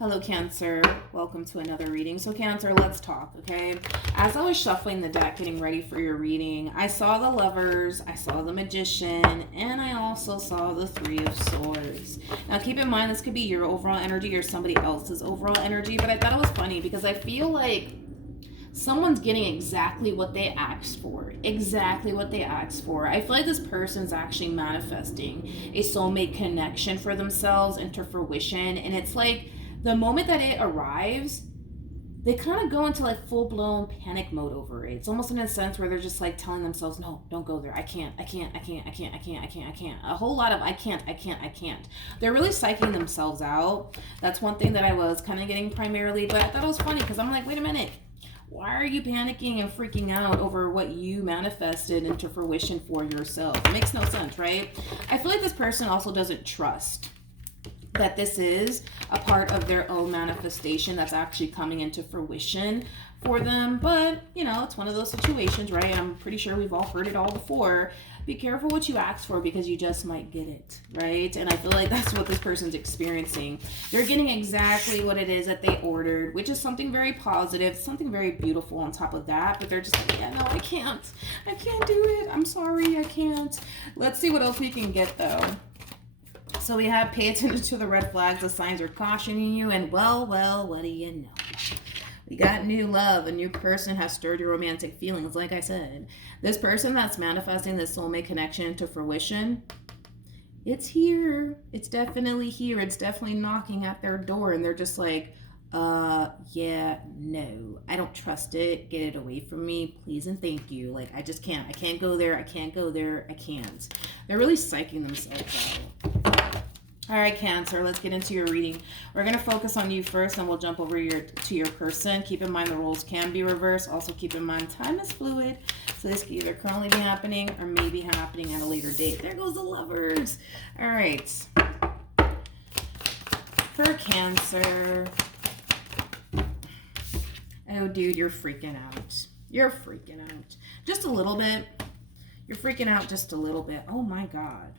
Hello, Cancer. Welcome to another reading. So, Cancer, let's talk, okay? As I was shuffling the deck, getting ready for your reading, I saw the Lovers, I saw the Magician, and I also saw the Three of Swords. Now, keep in mind, this could be your overall energy or somebody else's overall energy, but I thought it was funny because I feel like someone's getting exactly what they asked for. Exactly what they asked for. I feel like this person's actually manifesting a soulmate connection for themselves into fruition, and it's like, the moment that it arrives, they kind of go into like full-blown panic mode over it. It's almost in a sense where they're just like telling themselves, no, don't go there. I can't. A whole lot of I can't. They're really psyching themselves out. That's one thing that I was kind of getting primarily, but I thought it was funny because I'm like, wait a minute. Why are you panicking and freaking out over what you manifested into fruition for yourself? It makes no sense, right? I feel like this person also doesn't trust that this is a part of their own manifestation that's actually coming into fruition for them. But, it's one of those situations, right? I'm pretty sure we've all heard it all before. Be careful what you ask for because you just might get it, right? And I feel like that's what this person's experiencing. They're getting exactly what it is that they ordered, which is something very positive, something very beautiful on top of that. But they're just like, yeah, no, I can't do it. I'm sorry, I can't. Let's see what else we can get, though. So we have pay attention to the red flags. The signs are cautioning you. And well, what do you know? We got new love. A new person has stirred your romantic feelings. Like I said, this person that's manifesting this soulmate connection to fruition, it's here. It's definitely here. It's definitely knocking at their door. And they're just like, yeah, no, I don't trust it. Get it away from me, please and thank you. Like, I just can't. I can't go there. I can't go there. I can't. They're really psyching themselves out. All right, Cancer, let's get into your reading. We're going to focus on you first, and we'll jump over to your person. Keep in mind the roles can be reversed. Also, keep in mind time is fluid, so this could either currently be happening or maybe happening at a later date. There goes the Lovers. All right. For Cancer. Oh, dude, you're freaking out. You're freaking out. Just a little bit. You're freaking out just a little bit. Oh, my God.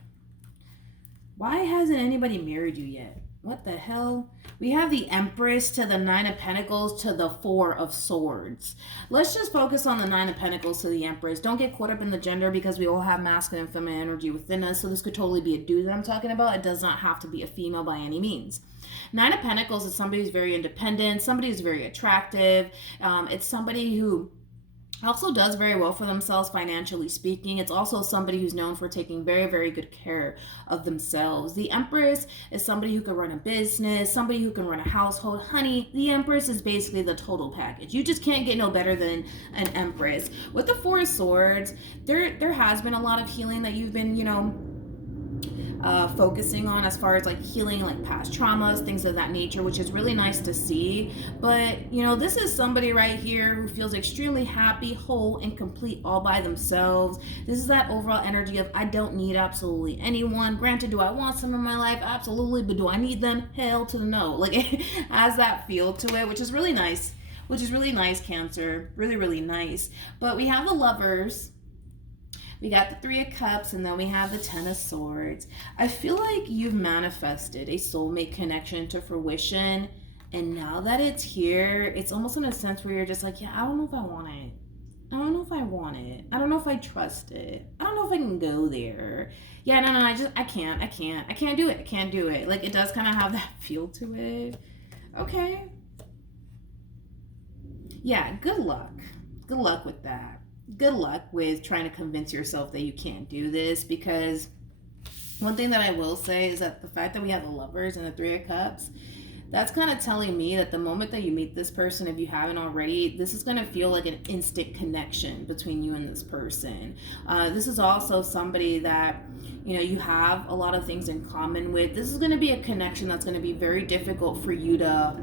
Why hasn't anybody married you yet? What the hell? We have the Empress to the Nine of Pentacles to the Four of Swords. Let's just focus on the Nine of Pentacles to the Empress. Don't get caught up in the gender because we all have masculine and feminine energy within us. So this could totally be a dude that I'm talking about. It does not have to be a female by any means. Nine of Pentacles is somebody who's very independent, somebody who's very attractive. It's somebody who also does very well for themselves financially speaking. It's also somebody who's known for taking very, very good care of themselves. The Empress is somebody who can run a business, somebody who can run a household. Honey, the Empress is basically the total package. You just can't get no better than an Empress. With the Four of Swords, there has been a lot of healing that you've been, focusing on as far as like healing like past traumas, things of that nature, which is really nice to see. But this is somebody right here who feels extremely happy, whole, and complete all by themselves. This is that overall energy of I don't need absolutely anyone. Granted, do I want some in my life? Absolutely. But do I need them? Hell to the no. Like, it has that feel to it, which is really nice. Cancer. Really, really nice. But we have the Lovers. We got the Three of Cups, and then we have the Ten of Swords. I feel like you've manifested a soulmate connection to fruition, and now that it's here, it's almost in a sense where you're just like, yeah, I don't know if I want it. I don't know if I want it. I don't know if I trust it. I don't know if I can go there. Yeah, no, I can't do it. I can't do it. Like, it does kind of have that feel to it. Okay. Yeah, good luck. Good luck with that. Good luck with trying to convince yourself that you can't do this, because one thing that I will say is that the fact that we have the Lovers and the Three of Cups, that's kind of telling me that the moment that you meet this person, if you haven't already, this is going to feel like an instant connection between you and this person. This is also somebody that you have a lot of things in common with. This is going to be a connection that's going to be very difficult for you to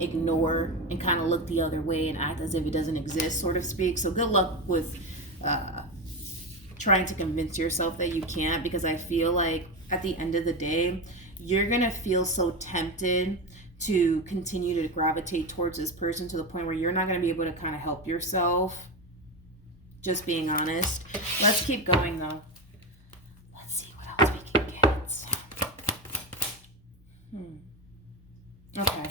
ignore and kind of look the other way and act as if it doesn't exist, sort of speak. So good luck with trying to convince yourself that you can't, because I feel like at the end of the day, you're going to feel so tempted to continue to gravitate towards this person to the point where you're not going to be able to kind of help yourself. Just being honest. Let's keep going though. Let's see what else we can get. Okay.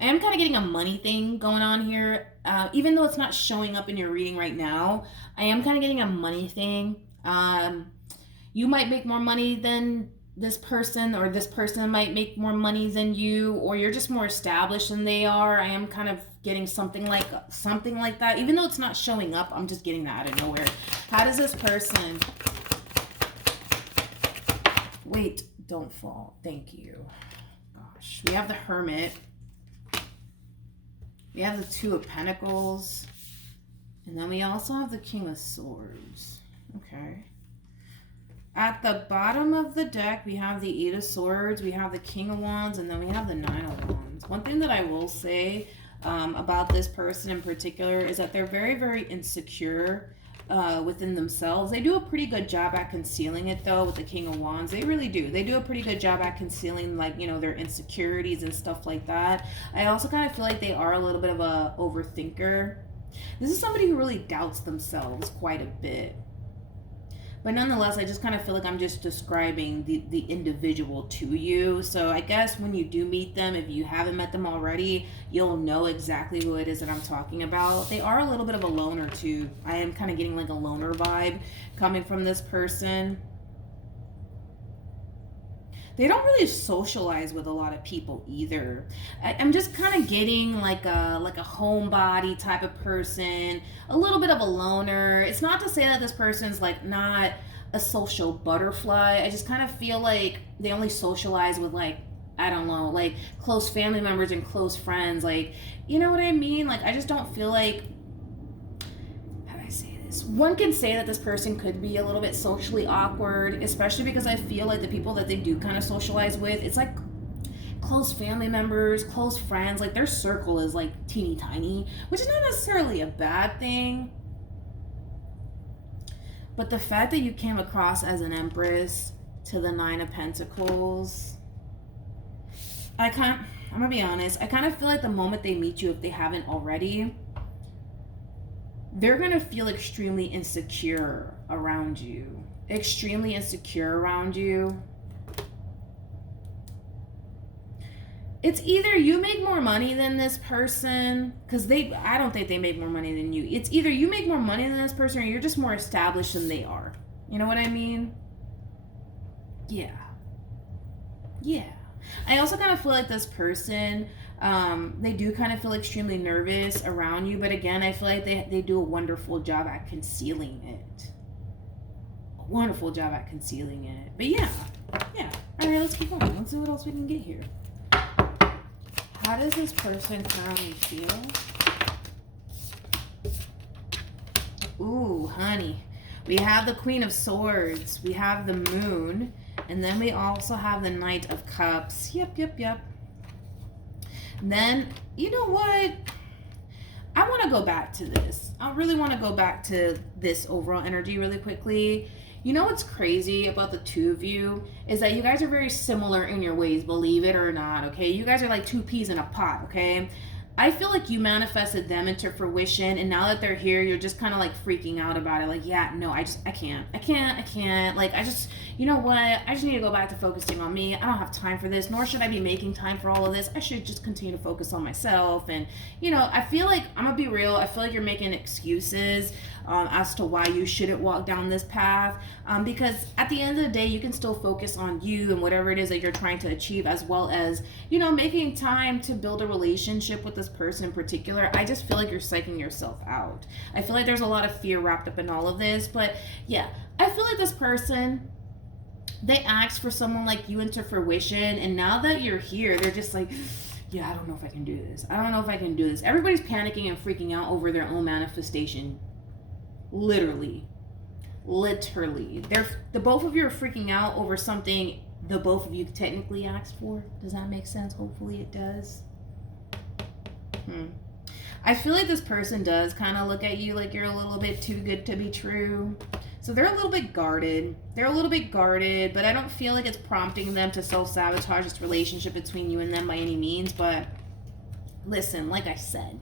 I am kind of getting a money thing going on here. Even though it's not showing up in your reading right now, I am kind of getting a money thing. You might make more money than this person, or this person might make more money than you, or you're just more established than they are. I am kind of getting something like that. Even though it's not showing up, I'm just getting that out of nowhere. How does this person... Wait, don't fall. Thank you. Gosh. We have the Hermit. We have the Two of Pentacles. And then we also have the King of Swords. Okay. At the bottom of the deck, we have the Eight of Swords, we have the King of Wands, and then we have the Nine of Wands. One thing that I will say about this person in particular is that they're very, very insecure within themselves. They do a pretty good job at concealing it, though, with the King of Wands. They really do. They do a pretty good job at concealing, like, you know, their insecurities and stuff like that. I also kind of feel like they are a little bit of a overthinker. This is somebody who really doubts themselves quite a bit. But nonetheless, I just kind of feel like I'm just describing the individual to you. So I guess when you do meet them, if you haven't met them already, you'll know exactly who it is that I'm talking about. They are a little bit of a loner too. I am kind of getting like a loner vibe coming from this person. They don't really socialize with a lot of people either. I'm just kind of getting like a homebody type of person, a little bit of a loner. It's not to say that this person's like not a social butterfly. I just kind of feel like they only socialize with, like, I don't know, like close family members and close friends. Like, you know what I mean? Like, I just don't feel like, one can say that this person could be a little bit socially awkward, especially because I feel like the people that they do kind of socialize with, it's like close family members, close friends, like their circle is like teeny tiny, which is not necessarily a bad thing. But the fact that you came across as an Empress to the Nine of Pentacles, I'm gonna be honest, I kind of feel like the moment they meet you, if they haven't already, they're going to feel extremely insecure around you. Extremely insecure around you. It's either you make more money than this person, because I don't think they make more money than you. It's either you make more money than this person, or you're just more established than they are. You know what I mean? Yeah. Yeah. I also kind of feel like this person... they do kind of feel extremely nervous around you, but again, I feel like they do a wonderful job at concealing it. A wonderful job at concealing it. But yeah. All right, let's keep going. Let's see what else we can get here. How does this person currently feel? Ooh, honey. We have the Queen of Swords. We have the Moon. And then we also have the Knight of Cups. Yep. And then, you know what? I want to go back to this. I really want to go back to this overall energy really quickly. You know what's crazy about the two of you is that you guys are very similar in your ways, believe it or not, okay? You guys are like two peas in a pot, okay? I feel like you manifested them into fruition, and now that they're here, you're just kind of like freaking out about it. Like, yeah, no, I can't. Like, you know what? I just need to go back to focusing on me. I don't have time for this, nor should I be making time for all of this. I should just continue to focus on myself. And, you know, I feel like, I'm gonna be real, I feel like you're making excuses as to why you shouldn't walk down this path, because at the end of the day, you can still focus on you and whatever it is that you're trying to achieve, as well as, you know, making time to build a relationship with this person in particular. I just feel like you're psyching yourself out. I feel like there's a lot of fear wrapped up in all of this, but yeah, I feel like this person, they asked for someone like you into fruition, and now that you're here, they're just like, yeah, I don't know if I can do this. Everybody's panicking and freaking out over their own manifestation. Literally. The both of you are freaking out over something the both of you technically asked for. Does that make sense? Hopefully it does. I feel like this person does kind of look at you like you're a little bit too good to be true. So they're a little bit guarded. But I don't feel like it's prompting them to self-sabotage this relationship between you and them by any means. But listen, like I said,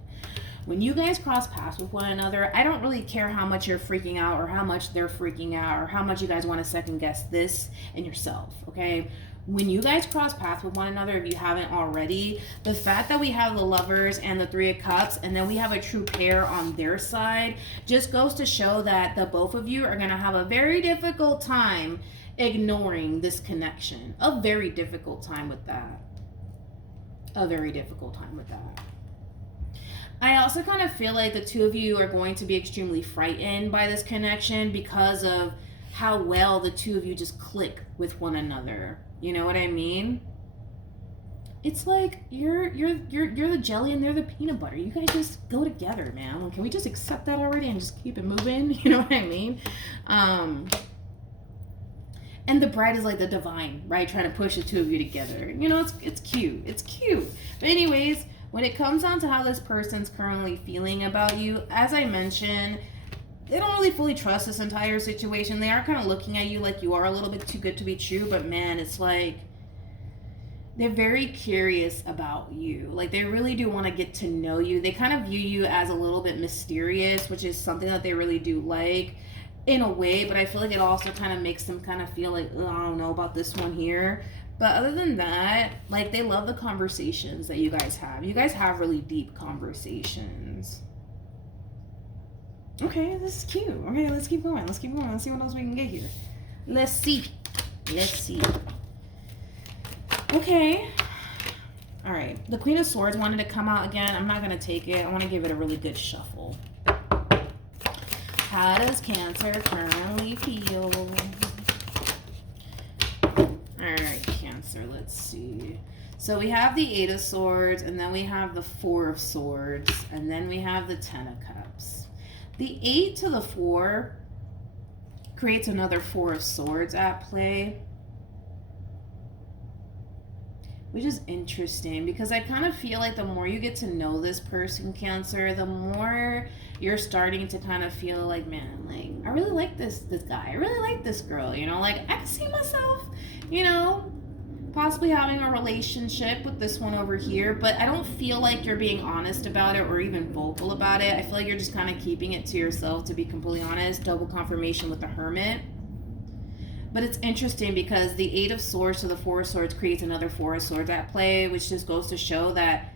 when you guys cross paths with one another, I don't really care how much you're freaking out or how much they're freaking out or how much you guys want to second guess this and yourself, okay? when you guys cross paths with one another, if you haven't already, the fact that we have the Lovers and the Three of Cups, and then we have a true pair on their side, just goes to show that the both of you are going to have a very difficult time ignoring this connection. A very difficult time with that. A very difficult time with that. I also kind of feel like the two of you are going to be extremely frightened by this connection because of how well the two of you just click with one another. You know what I mean? It's like you're the jelly and they're the peanut butter. You guys just go together, man. Like, can we just accept that already and just keep it moving? You know what I mean? And the bride is like the divine, right? Trying to push the two of you together. You know, it's cute. It's cute. But anyways, when it comes down to how this person's currently feeling about you, as I mentioned, they don't really fully trust this entire situation. They are kind of looking at you like you are a little bit too good to be true, but man, it's like they're very curious about you. Like, they really do want to get to know you. They kind of view you as a little bit mysterious, which is something that they really do like in a way, but I feel like it also kind of makes them kind of feel like, oh, I don't know about this one here. But other than that, like, they love the conversations that you guys have. You guys have really deep conversations. Okay, this is cute. Okay, let's keep going. Let's keep going. Let's see what else we can get here. Let's see. Okay. All right. The Queen of Swords wanted to come out again. I'm not going to take it. I want to give it a really good shuffle. How does Cancer currently feel? All right, Cancer. Let's see. So we have the Eight of Swords, and then we have the Four of Swords, and then we have the Ten of Cups. The 8 to the 4 creates another Four of Swords at play, which is interesting because I kind of feel like the more you get to know this person, Cancer, the more you're starting to kind of feel like, man, like, I really like this guy. I really like this girl, you know, like, I can see myself, you know, possibly having a relationship with this one over here, but I don't feel like you're being honest about it or even vocal about it. I feel like you're just kind of keeping it to yourself, to be completely honest. Double confirmation with the Hermit. But it's interesting because the Eight of Swords to the Four of Swords creates another Four of Swords at play, which just goes to show that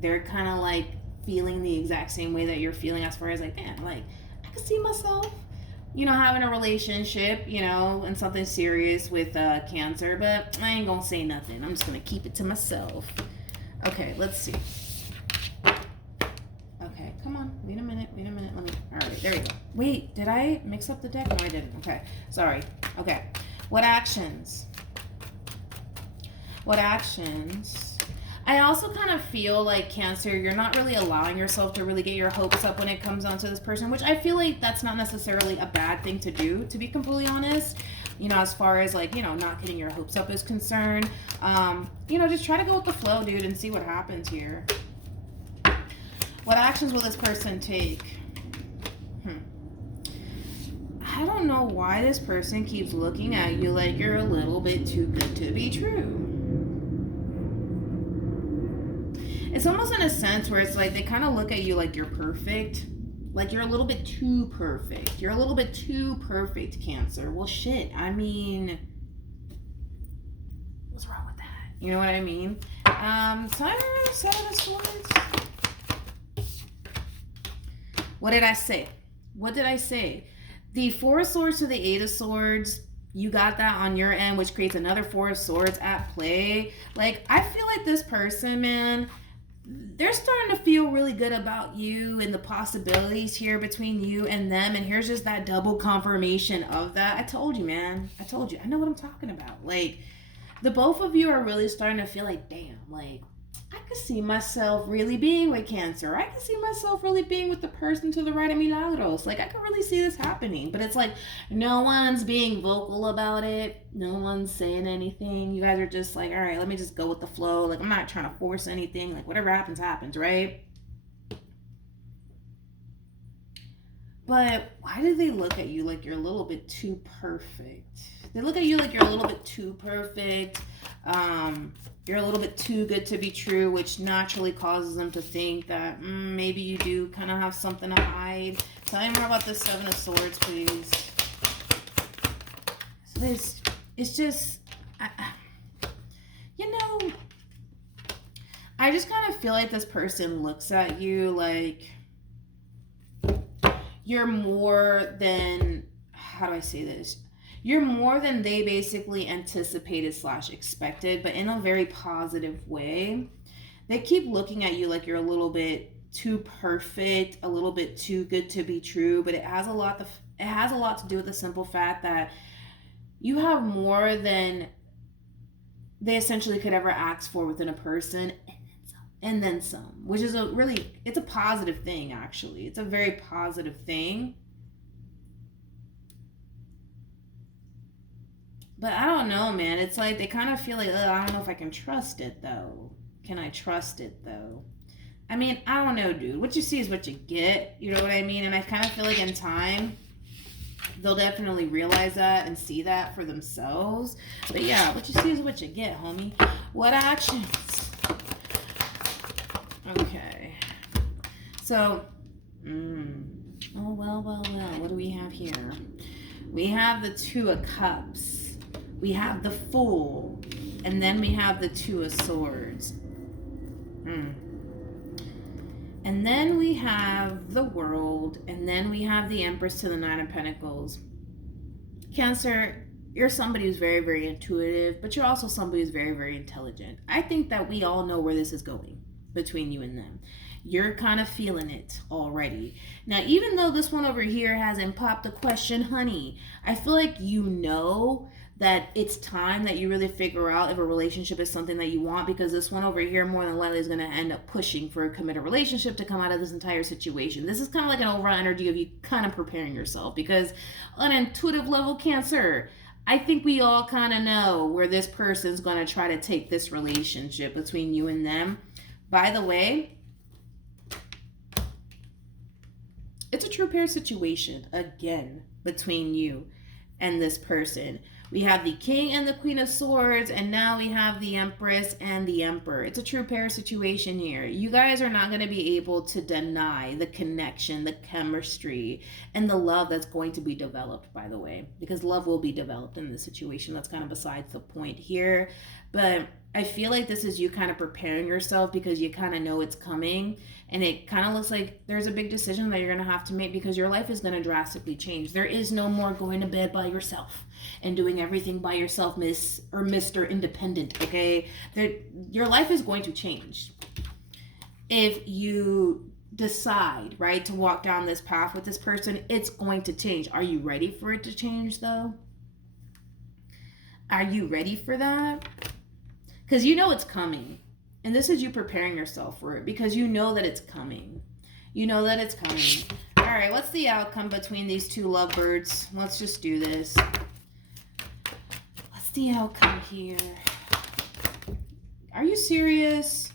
they're kind of like feeling the exact same way that you're feeling, as far as like, man, like, I can see myself, you know, having a relationship, you know, and something serious with Cancer, but I ain't gonna say nothing. I'm just gonna keep it to myself. Okay, let's see. Okay, come on. Wait a minute. Let me, all right, there we go. Wait, did I mix up the deck? No, I didn't. Okay, sorry. Okay, what actions? I also kind of feel like, Cancer, you're not really allowing yourself to really get your hopes up when it comes down to this person, which I feel like that's not necessarily a bad thing to do, to be completely honest. You know, as far as like, you know, not getting your hopes up is concerned. You know, just try to go with the flow, dude, and see what happens here. What actions will this person take? I don't know why this person keeps looking at you like you're a little bit too good to be true. It's almost in a sense where it's like they kind of look at you like you're perfect. Like you're a little bit too perfect. You're a little bit too perfect, Cancer. Well, shit. I mean, what's wrong with that? You know what I mean? Seven of Swords. What did I say? The Four of Swords to the Eight of Swords. You got that on your end, which creates another Four of Swords at play. Like, I feel like this person, man, they're starting to feel really good about you and the possibilities here between you and them. And here's just that double confirmation of that. I told you, man. I told you. I know what I'm talking about. Like, the both of you are really starting to feel like, damn, like, I could see myself really being with Cancer. I could see myself really being with the person to the right of Milagros. Like, I could really see this happening. But it's like, no one's being vocal about it. No one's saying anything. You guys are just like, all right, let me just go with the flow. Like, I'm not trying to force anything. Like, whatever happens, happens, right? But why do they look at you like you're a little bit too perfect? They look at you like you're a little bit too perfect. You're a little bit too good to be true, which naturally causes them to think that maybe you do kind of have something to hide. Tell me more about the Seven of Swords, please. So it's just, I just kind of feel like this person looks at you like you're more than, how do I say this? You're more than they basically anticipated / expected, but in a very positive way. They keep looking at you like you're a little bit too perfect, a little bit too good to be true, but it has a lot to do with the simple fact that you have more than they essentially could ever ask for within a person, and then some, which is it's a positive thing, actually. It's a very positive thing. But I don't know, man. It's like they kind of feel like, I don't know if I can trust it, though. Can I trust it, though? I mean, I don't know, dude. What you see is what you get. You know what I mean? And I kind of feel like in time, they'll definitely realize that and see that for themselves. But yeah, what you see is what you get, homie. What actions? Okay. So, oh, well. What do we have here? We have the Two of Cups. We have the Fool. And then we have the Two of Swords. And then we have the World. And then we have the Empress to the Nine of Pentacles. Cancer, you're somebody who's very, very intuitive, but you're also somebody who's very, very intelligent. I think that we all know where this is going between you and them. You're kind of feeling it already. Now, even though this one over here hasn't popped a question, honey, I feel like you know that it's time that you really figure out if a relationship is something that you want, because this one over here more than likely is going to end up pushing for a committed relationship to come out of this entire situation. This is kind of like an overall energy of you kind of preparing yourself, because on an intuitive level, Cancer, I think we all kind of know where this person's going to try to take this relationship between you and them. By the way, it's a true pair situation, again, between you and this person. We have the King and the Queen of Swords, and now we have the Empress and the Emperor. It's a true pair situation here. You guys are not going to be able to deny the connection, the chemistry, and the love that's going to be developed, by the way, because love will be developed in this situation. That's kind of besides the point here. But I feel like this is you kind of preparing yourself because you kind of know it's coming, and it kind of looks like there's a big decision that you're going to have to make because your life is going to drastically change. There is no more going to bed by yourself and doing everything by yourself, Miss or Mr. Independent, okay? Your life is going to change. If you decide, right, to walk down this path with this person, it's going to change. Are you ready for it to change, though? Are you ready for that? Because you know it's coming. And this is you preparing yourself for it because you know that it's coming. You know that it's coming. All right, what's the outcome between these two lovebirds? Let's just do this. What's the outcome here? Are you serious?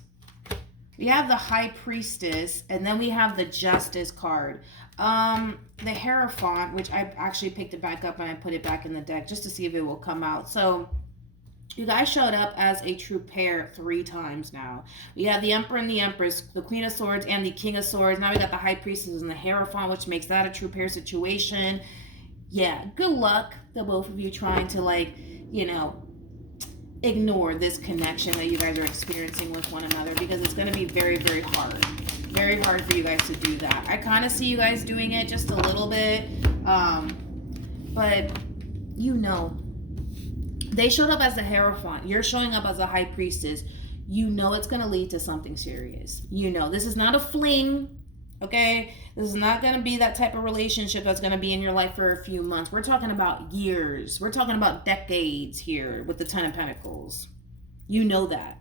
We have the High Priestess, and then we have the Justice card. The Hierophant, which I actually picked it back up and I put it back in the deck just to see if it will come out. So you guys showed up as a true pair 3 times now. We have the Emperor and the Empress, the Queen of Swords and the King of Swords. Now we got the High Priestess and the Hierophant, which makes that a true pair situation. Yeah, good luck to both of you trying to, like, you know, ignore this connection that you guys are experiencing with one another, because it's going to be very, very hard. Very hard for you guys to do that. I kind of see you guys doing it just a little bit, but you know, they showed up as the Hierophant. You're showing up as a High Priestess. You know it's going to lead to something serious. You know, this is not a fling, okay? This is not going to be that type of relationship that's going to be in your life for a few months. We're talking about years. We're talking about decades here with the Ten of Pentacles. You know that.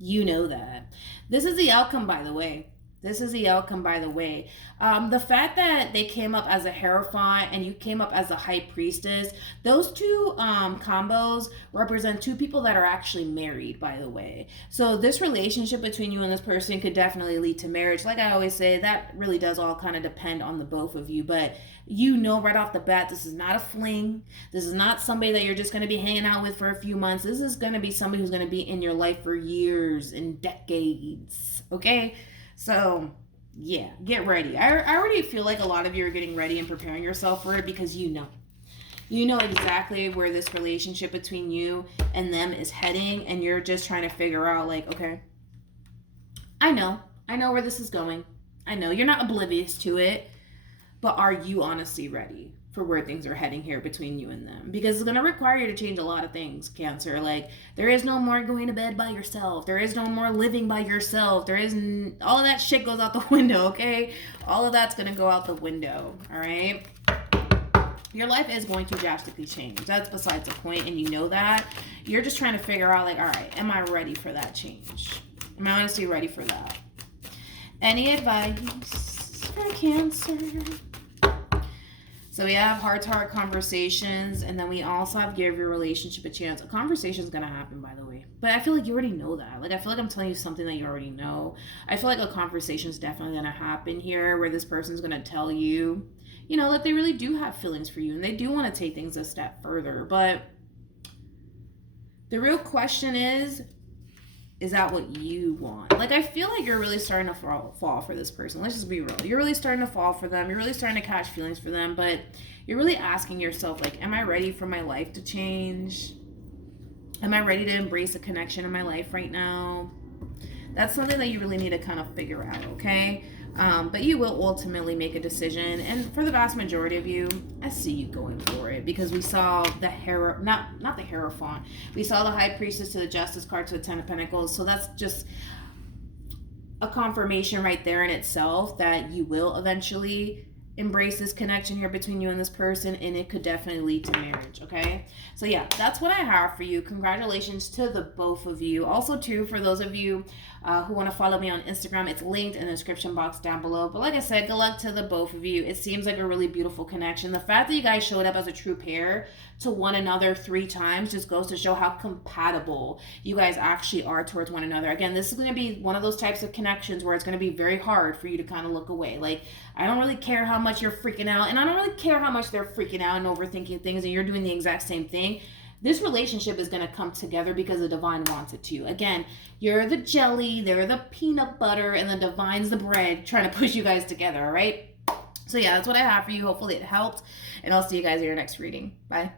You know that. This is the outcome, by the way. This is the outcome, by the way. The fact that they came up as a Hierophant and you came up as a High Priestess, those two combos represent 2 people that are actually married, by the way. So this relationship between you and this person could definitely lead to marriage. Like I always say, that really does all kind of depend on the both of you. But you know right off the bat, this is not a fling. This is not somebody that you're just going to be hanging out with for a few months. This is going to be somebody who's going to be in your life for years and decades, okay? So, yeah, get ready. I already feel like a lot of you are getting ready and preparing yourself for it because you know. You know exactly where this relationship between you and them is heading, and you're just trying to figure out, like, okay, I know where this is going. I know you're not oblivious to it, but are you honestly ready for where things are heading here between you and them? Because it's going to require you to change a lot of things, Cancer. Like, there is no more going to bed by yourself. There is no more living by yourself. All of that shit goes out the window, okay? All of that's going to go out the window, all right? Your life is going to drastically change. That's besides the point, and you know that. You're just trying to figure out, like, all right, am I ready for that change? Am I honestly ready for that? Any advice for Cancer? So we have heart-to-heart conversations, and then we also have give your relationship a chance. A conversation is going to happen, by the way. But I feel like you already know that. Like, I feel like I'm telling you something that you already know. I feel like a conversation is definitely going to happen here where this person's going to tell you, you know, that they really do have feelings for you and they do want to take things a step further. But the real question is that what you want? Like, I feel like you're really starting to fall for this person. Let's just be real. You're really starting to fall for them. You're really starting to catch feelings for them. But you're really asking yourself, like, am I ready for my life to change? Am I ready to embrace a connection in my life right now? That's something that you really need to kind of figure out, okay? But you will ultimately make a decision. And for the vast majority of you, I see you going for it, because we saw the not the Hierophant. We saw the High Priestess to the Justice card to the Ten of Pentacles. So that's just a confirmation right there in itself that you will eventually embrace this connection here between you and this person, and it could definitely lead to marriage, okay? So yeah, that's what I have for you. Congratulations to the both of you. Also too, for those of you who want to follow me on Instagram, it's linked in the description box down below. But like I said, good luck to the both of you. It seems like a really beautiful connection. The fact that you guys showed up as a true pair to one another 3 times just goes to show how compatible you guys actually are towards one another. Again, this is going to be one of those types of connections where it's going to be very hard for you to kind of look away. Like, I don't really care how much you're freaking out, and I don't really care how much they're freaking out and overthinking things, and you're doing the exact same thing. This relationship is going to come together because the divine wants it to. Again, you're the jelly, they're the peanut butter, and the divine's the bread trying to push you guys together, all right? So yeah, that's what I have for you. Hopefully it helped, and I'll see you guys in your next reading. Bye.